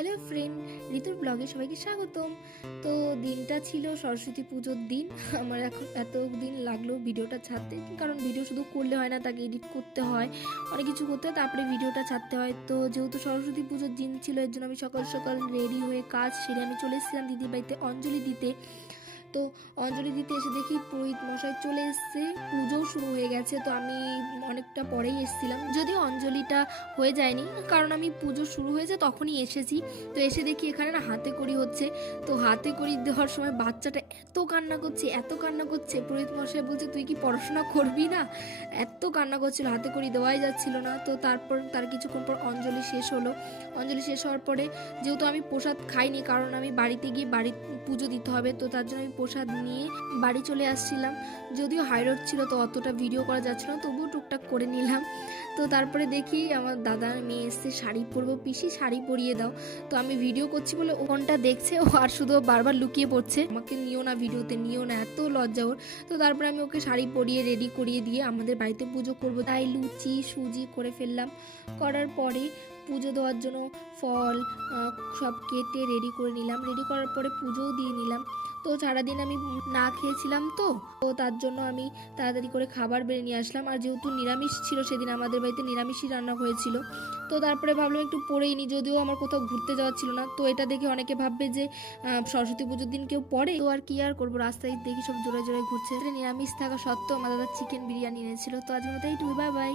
Hello friend, ঋতুর ব্লগে সবাইকে স্বাগতম। তো দিনটা ছিল সরস্বতী পুজোর দিন। আমার এখন এতদিন লাগলো ভিডিওটা ছাড়তে, কারণ ভিডিও শুধু করলে হয় না, তাকে এডিট করতে হয়, অনেক কিছু করতে হয়, তারপরে ভিডিওটা ছাড়তে হয়। তো যেহেতু সরস্বতী পুজোর দিন ছিল, এর জন্য আমি সকাল সকাল রেডি হয়ে কাজ সেরে আমি চলে এসেছিলাম দিদির বাড়িতে অঞ্জলি দিতে। তো অঞ্জলি দিতে এসে দেখি পুরোহিত মশাই চলে এসছে, পুজোও শুরু হয়ে গেছে। তো আমি অনেকটা পরেই এসেছিলাম, যদিও অঞ্জলিটা হয়ে যায়নি, কারণ আমি পুজো শুরু হয়েছে তখনই এসেছি। তো এসে দেখি এখানে না হাতে কড়ি হচ্ছে। তো হাতে কড়ি দেওয়ার সময় বাচ্চাটা এত কান্না করছে, পুরোহিত মশাই বলছে তুই কি পড়াশোনা করবি না, এত কান্না করছিল, হাতে কড়ি দেওয়াই যাচ্ছিল না। তো তারপর তার কিছুক্ষণ পর অঞ্জলি শেষ হলো। অঞ্জলি শেষ হওয়ার পরে যেহেতু আমি প্রসাদ খাইনি, কারণ আমি বাড়িতে গিয়ে পুজো দিতে হবে, তো তার জন্য আমি প্রসাদ নিয়ে বাড়ি চলে আসছিলাম। যদিও হাই রোড ছিল, তো অতটা ভিডিও করা যাচ্ছিল না, তবুও টুকটাক করে নিলাম। তো তারপরে দেখি আমার দাদার মেয়ে এসছে, শাড়ি পরবো, পিসি শাড়ি পরিয়ে দাও। তো আমি ভিডিও করছি বলে ওখানটা দেখছে, ও আর শুধু বারবার লুকিয়ে পড়ছে, আমাকে নিও না, ভিডিওতে নিও না, এত লজ্জা ওর। তো তারপরে আমি ওকে শাড়ি পরিয়ে রেডি করিয়ে দিয়ে আমাদের বাড়িতে পুজো করবো, তাই লুচি সুজি করে ফেললাম। করার পরে পুজো দেওয়ার জন্য ফল সব কেটে রেডি করে নিলাম। রেডি করার পরে পুজোও দিয়ে নিলাম। তো সারাদিন আমি না খেয়েছিলাম, তো তার জন্য আমি তাড়াতাড়ি করে খাবার বেড়ে নিয়ে আসলাম। আর যেহেতু নিরামিষ ছিল সেদিন, আমাদের বাড়িতে নিরামিষই রান্না হয়েছিল। তো তারপরে ভাবলাম একটু পরেই নি, যদিও আমার কোথাও ঘুরতে যাওয়ার ছিল না। তো এটা দেখে অনেকে ভাববে যে সরস্বতী পুজোর দিন কেউ পড়ে, তো আর কি আর করবো, রাস্তায় দেখি সব জোরে জোরে ঘুরছে। নিরামিষ থাকা সত্ত্বেও আমার দাদা চিকেন বিরিয়ানি এনেছিল। তো আজকের মতো এইটুকু, বাই বাই।